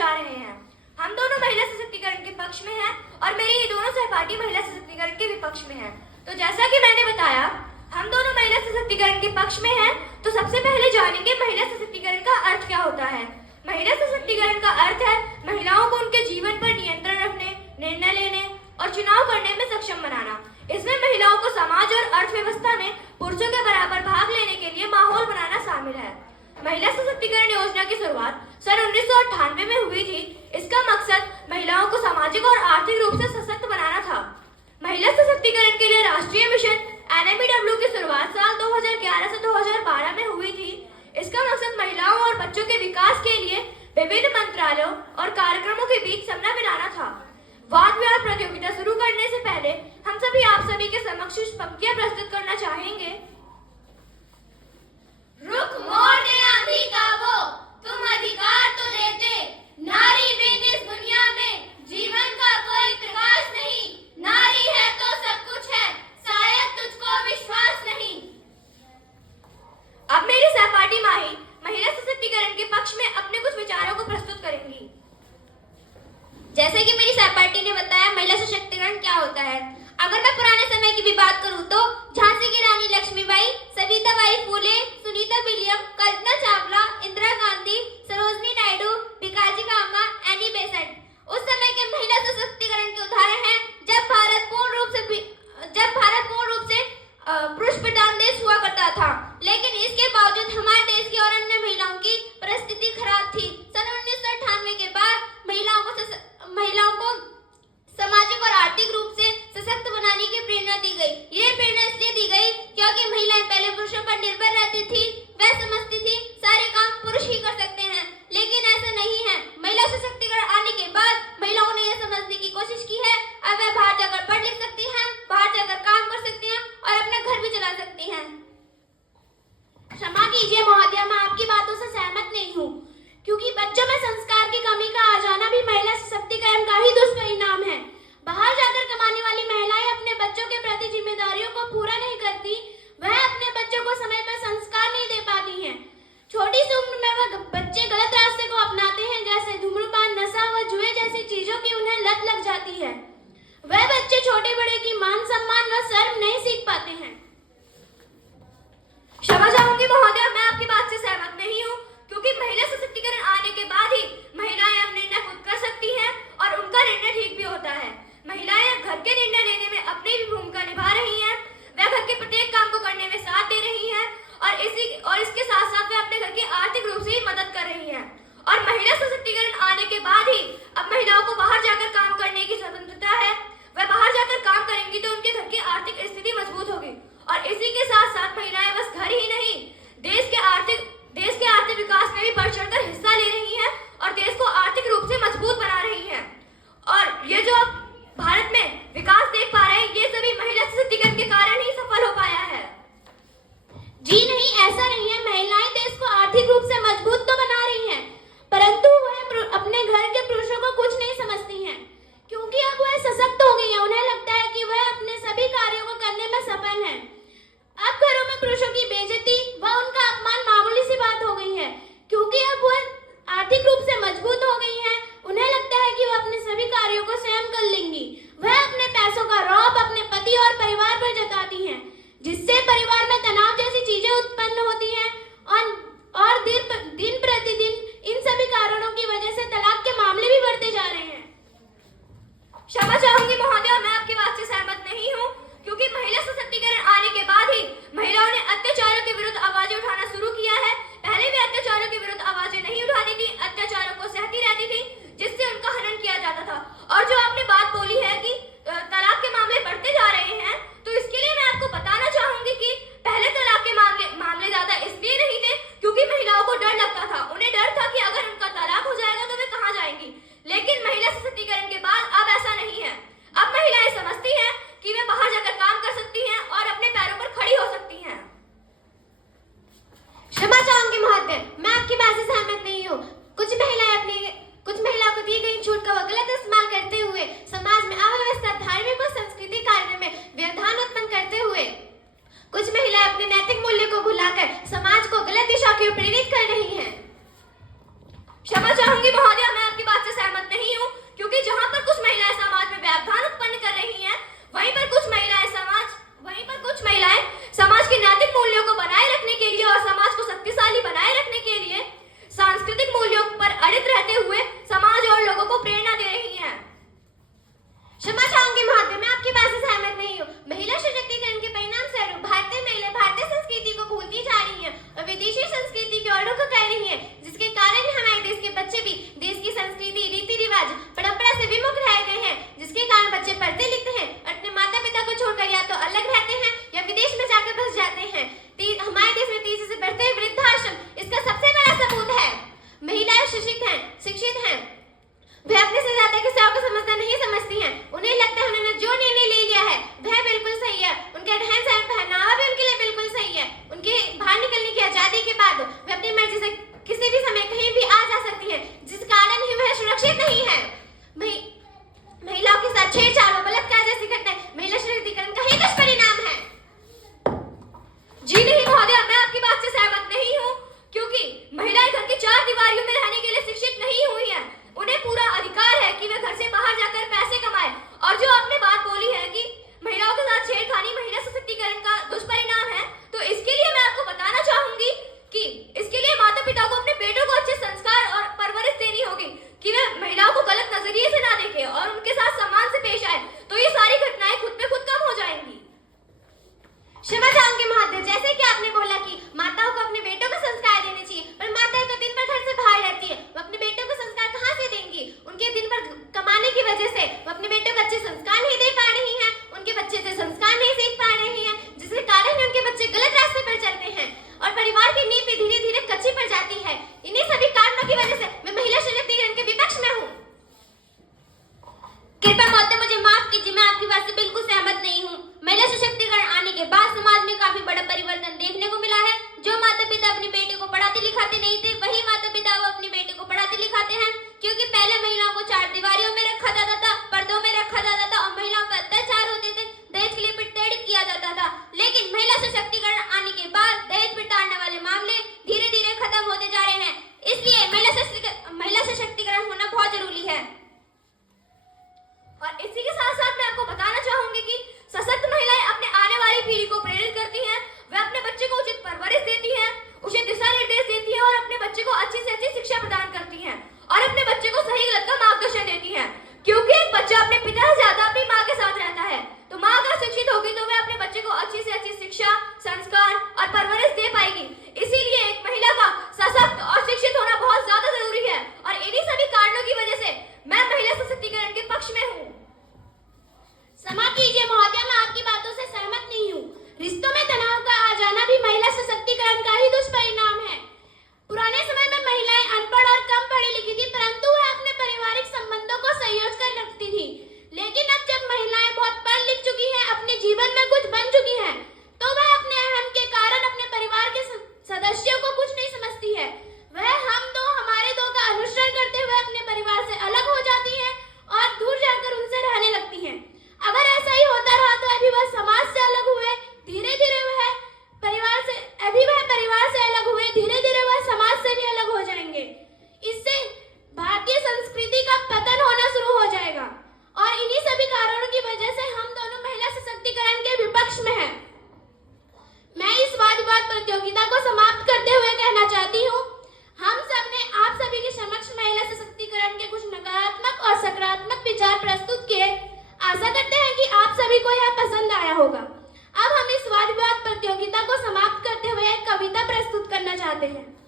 जा रहे हैं। हम दोनों महिला सशक्तिकरण के पक्ष में हैं और मेरी ये दोनों सहपाठी महिला सशक्तिकरण के विपक्ष में हैं। तो जैसा कि मैंने बताया, हम दोनों महिला सशक्तिकरण के पक्ष में हैं, तो सबसे पहले जानेंगे महिला सशक्तिकरण का अर्थ क्या होता है। महिला सशक्तिकरण का अर्थ है महिलाओं को उनके जीवन पर नियंत्रण रखने, निर्णय लेने और चुनाव करने में सक्षम बनाना। इसमें महिलाओं को समाज और अर्थव्यवस्था में पुरुषों के बराबर भाग लेने के लिए माहौल बनाना शामिल है। महिला सशक्तिकरण योजना की शुरुआत सन 1998 में हुई थी। इसका मकसद महिलाओं को सामाजिक और आर्थिक रूप से सशक्त बनाना था। महिला सशक्तिकरण के लिए राष्ट्रीय मिशन NMEW की शुरुआत साल 2011 से 2012 में हुई थी। इसका मकसद महिलाओं और बच्चों के विकास के लिए विभिन्न मंत्रालयों और कार्यक्रमों के बीच समन्वय बनाना था। वाद विवाद प्रतियोगिता शुरू करने से पहले हम सभी आप सभी के समक्ष कुछ पंक्तियां प्रस्तुत करना चाहेंगे। रुख मोड़ दे आंधी का वो, तुम अधिकार तो देते, नारी बिन इस दुनिया में जीवन का कोई प्रकाश नहीं। नारी है तो सब कुछ है, शायद तुझको विश्वास नहीं। अब मेरी सहपाठी माही महिला सशक्तिकरण के पक्ष में अपने कुछ विचारों को प्रस्तुत करेंगी। जैसे कि मेरी सहपाठी ने बताया, महिला सशक्तिकरण क्या होता है। अगर मैं पुराने समय की भी बात करूं तो झांसी की रानी लक्ष्मीबाई, सविताबाई फुले, सुनीता विलियम, कल्पना चावला, इंदिरा गांधी, सरोजनी नायडू, भिकाजी कामा, एनी बेसेंट उस समय के महिला सशक्तिकरण के उदाहरण हैं। जब भारत पूर्ण रूप से पुरुष प्रधान देश हुआ करता था, लेकिन इसके बावजूद हमारे देश की और अन्य महिलाओं की परिस्थिति खराब थी। सन 1998 के बाद महिलाओं को सामाजिक और आर्थिक रूप से सशक्त बनाने की प्रेरणा दी गई। ये प्रेरणा इसलिए दी गई क्योंकि महिलाएं पहले पुरुषों पर निर्भर रहती थी। वह समझती थी सारे काम पुरुष ही कर सकते हैं, लेकिन ऐसा नहीं है। महिला सशक्तिकरण आने के बाद महिलाओं ने यह समझने की कोशिश की है अब वह बाहर जाकर पढ़ लिख सकती हैं, बाहर जाकर काम कर सकती हैं और अपना घर भी चला सकती हैं। क्षमा कीजिए महोदया, मैं आपकी बातों से सहमत नहीं हूँ, क्योंकि बच्चों में संस्कार की कमी का आ जाना भी महिला सशक्तिकरण का ही दुष्परिणाम है। बाहर जाकर कमाने वाली महिलाएं अपने बच्चों के प्रति जिम्मेदारियों को पूरा नहीं करती। वह अपने बच्चों को समय पर संस्कार नहीं दे पाती हैं। छोटी सी उम्र में वह बच्चे गलत रास्ते को अपनाते हैं, जैसे धूम्रपान, नशा व जुए जैसी चीजों की उन्हें लत लग जाती है। वह बच्चे छोटे बड़े की मान सम्मान व शर्म नहीं सीख पाते हैं। क्षमा चाहूंगी महोदया, मैं आपकी बात से सहमत नहीं हूँ, क्योंकि महिला सशक्तिकरण आने के बाद ही महिलाएं अब निर्णय खुद कर सकती हैं और उनका निर्णय ठीक भी होता है। महिलाएं घर के निर्णय लेने में अपनी भी भूमिका निभा रही हैं। वह घर के प्रत्येक काम को करने में साथ दे रही हैं और इसके साथ साथ वे अपने घर की आर्थिक रूप से ही मदद कर रही हैं। और महिला सशक्तिकरण आने के बाद ही अब महिलाओं को बाहर जाकर काम करने की स्वतंत्रता है। वह बाहर जाकर काम करेंगी तो उनके घर की आर्थिक स्थिति मजबूत होगी और इसी के साथ साथ महिलाएं बस घर ही नहीं, देश के आर्थिक विकास में भी बढ़ चढ़कर हिस्सा ले रही हैं और देश को आर्थिक रूप से मजबूत बना रही हैं। और ये जो अब भारत में विकास देख पा रहे हैं, ये सभी महिला सशक्तिकरण के कारण ही सफल हो पाया है। जी नहीं, ऐसा नहीं है। महिलाएं देश को आर्थिक रूप से मजबूत तो बना रही हैं, परंतु वह अपने घर के पुरुषों को कुछ नहीं समझती हैं, क्योंकि अब वह सशक्त हो गई है। उन्हें लगता है कि वह अपने सभी कार्यों को करने में सफल है। अब घरों में पुरुषों की बेइज्जती व उनका अपमान मामूली सी बात हो गई है, क्योंकि अब वह आर्थिक रूप से मजबूत हो गई है। उन्हें लगता है कि वह अपने सभी कार्यों को स्वयं कर लेंगी। वह अपने पैसों का रौब अपने पति और परिवार पर जताती हैं, जिससे परिवार में तनाव जैसी चीजें उत्पन्न होती हैं और दिन प्रतिदिन इन सभी कारणों की वजह से तलाक के मामले भी बढ़ते जा रहे हैं। क्षमा चाहूंगी महोदया, मैं आपकी बात से सहमत नहीं हूँ, क्योंकि महिला सशक्तिकरण आने के बाद ही महिलाओं ने अत्याचारों के विरुद्ध आवाजें उठाना शुरू किया है। पहले भी अत्याचारों के विरुद्ध आवाजें नहीं उठाती थी, अत्याचारों को सहती रहती थी, जिससे उनका हनन किया जाता था। और जो आपने बात बोली है कि तलाक के मामले बढ़ते जा रहे हैं, तो इसके लिए मैं आपको बताना चाहूंगी कि पहले तलाक के मामले ज्यादा इसलिए नहीं थे क्योंकि महिलाओं को डर लगता था। उन्हें डर था कि अगर उनका तलाक हो जाएगा तो वे कहाँ जाएंगी। लेकिन महिला सशक्तिकरण के बाद अब ऐसा नहीं है। अब महिलाएं समझती हैं कि वे बाहर जाकर काम कर सकती हैं और अपने पैरों पर खड़ी हो सकती हैं। क्षमा चाहूंगी महोदय, मैं आपकी बात से सहमत नहीं हूँ। कुछ महिलाओं को दी गई छूट का गलत इस्तेमाल करते हुए समाज में अव्यवस्था, धार्मिक और सांस्कृतिक कार्य में व्यवधान उत्पन्न करते हुए कुछ महिलाएं अपने नैतिक मूल्य को भुलाकर समाज को गलत दिशा की ओर प्रेरित कर रही हैं। क्षमा चाहूंगी महोदया, मैं आपकी बात पाते हैं।